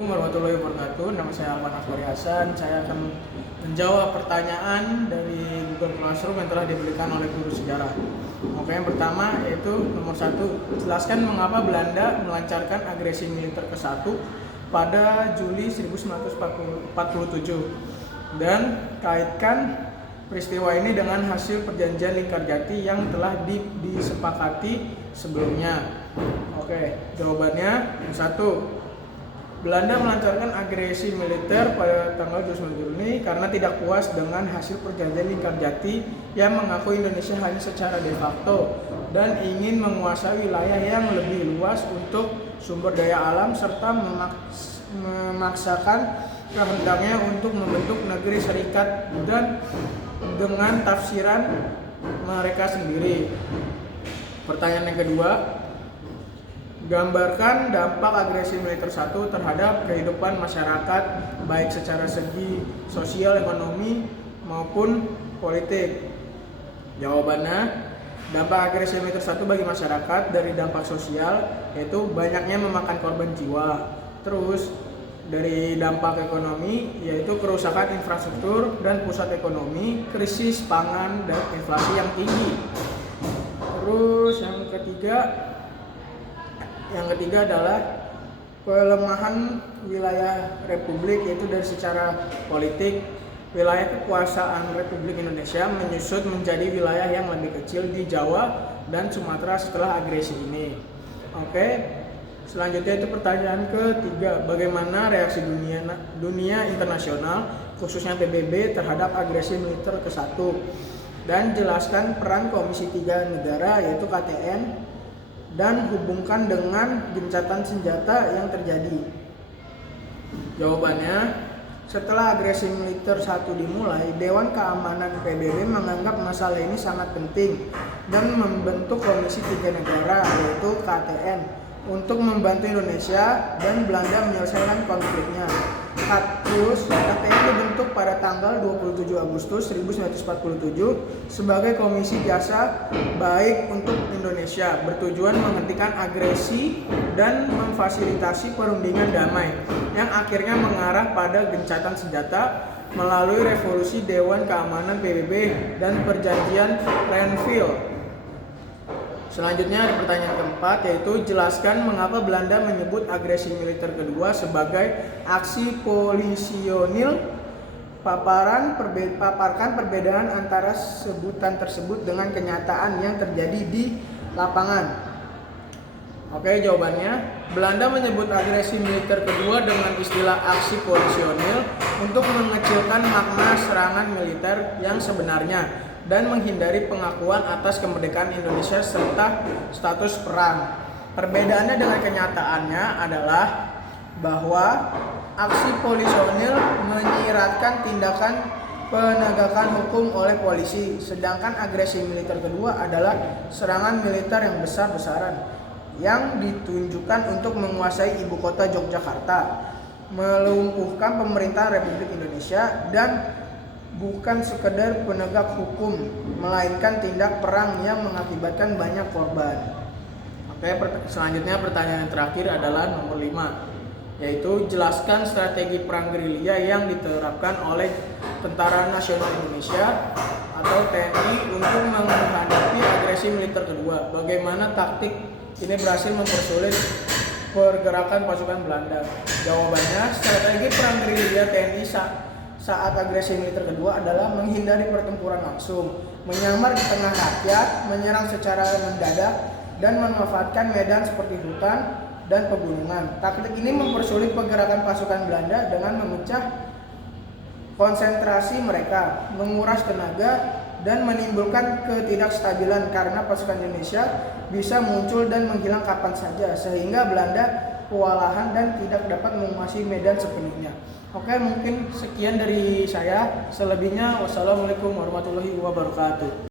Warahmatullahi wabarakatuh. Nama saya Alman Akbari Hasan. Saya akan menjawab pertanyaan dari Google Classroom yang telah diberikan oleh guru sejarah. Oke, yang pertama yaitu nomor 1. Jelaskan mengapa Belanda melancarkan agresi militer ke-1 pada Juli 1947 dan kaitkan peristiwa ini dengan hasil perjanjian Lingkarjati yang telah disepakati sebelumnya. Oke, jawabannya yang 1. Belanda melancarkan agresi militer pada tanggal 29 Juni karena tidak puas dengan hasil perjanjian Lingkarjati yang mengaku Indonesia hanya secara de facto dan ingin menguasai wilayah yang lebih luas untuk sumber daya alam serta memaksakan kehendaknya untuk membentuk negeri serikat dan dengan tafsiran mereka sendiri. Pertanyaan yang kedua, gambarkan dampak agresi militer 1 terhadap kehidupan masyarakat baik secara segi sosial, ekonomi maupun politik. Jawabannya, dampak agresi militer 1 bagi masyarakat dari dampak sosial yaitu banyaknya memakan korban jiwa. Terus dari dampak ekonomi yaitu kerusakan infrastruktur dan pusat ekonomi, krisis pangan dan inflasi yang tinggi. Terus yang ketiga adalah pelemahan wilayah Republik, yaitu dari secara politik wilayah kekuasaan Republik Indonesia menyusut menjadi wilayah yang lebih kecil di Jawa dan Sumatera setelah agresi ini. Oke, selanjutnya itu pertanyaan ketiga, bagaimana reaksi dunia internasional khususnya PBB terhadap agresi militer ke-1 dan jelaskan peran Komisi 3 Negara yaitu KTN dan hubungkan dengan gencatan senjata yang terjadi. Jawabannya, setelah agresi militer 1 dimulai, Dewan Keamanan PBB menganggap masalah ini sangat penting dan membentuk Komisi 3 Negara yaitu KTN untuk membantu Indonesia dan Belanda menyelesaikan konfliknya. KTN dibentuk pada tanggal 27 Agustus 1947 sebagai Komisi Jasa Baik untuk Indonesia, bertujuan menghentikan agresi dan memfasilitasi perundingan damai yang akhirnya mengarah pada gencatan senjata melalui revolusi Dewan Keamanan PBB dan perjanjian Renville. Selanjutnya ada pertanyaan keempat, yaitu jelaskan mengapa Belanda menyebut agresi militer kedua sebagai aksi polisionil. Paparkan perbedaan antara sebutan tersebut dengan kenyataan yang terjadi di lapangan. Oke, jawabannya, Belanda menyebut agresi militer kedua dengan istilah aksi polisionil untuk mengecilkan makna serangan militer yang sebenarnya dan menghindari pengakuan atas kemerdekaan Indonesia serta status perang. Perbedaannya dengan kenyataannya adalah bahwa aksi polisionil menyiratkan tindakan penegakan hukum oleh polisi, sedangkan agresi militer kedua adalah serangan militer yang besar-besaran yang ditunjukkan untuk menguasai ibu kota Yogyakarta, melumpuhkan pemerintah Republik Indonesia dan bukan sekedar penegak hukum, melainkan tindak perang yang mengakibatkan banyak korban. Oke, selanjutnya pertanyaan terakhir adalah nomor 5, yaitu jelaskan strategi perang gerilya yang diterapkan oleh Tentara Nasional Indonesia atau TNI untuk menghadapi agresi militer kedua. Bagaimana taktik ini berhasil mempersulit pergerakan pasukan Belanda? Jawabannya, strategi perang gerilya TNI saat agresi militer kedua adalah menghindari pertempuran langsung, menyamar di tengah rakyat, menyerang secara mendadak, dan memanfaatkan medan seperti hutan dan pegunungan. Taktik ini mempersulit pergerakan pasukan Belanda dengan memecah konsentrasi mereka, menguras tenaga, dan menimbulkan ketidakstabilan karena pasukan Indonesia bisa muncul dan menghilang kapan saja, sehingga Belanda kewalahan dan tidak dapat menguasai medan sepenuhnya. Oke, mungkin sekian dari saya. Selebihnya, wassalamualaikum warahmatullahi wabarakatuh.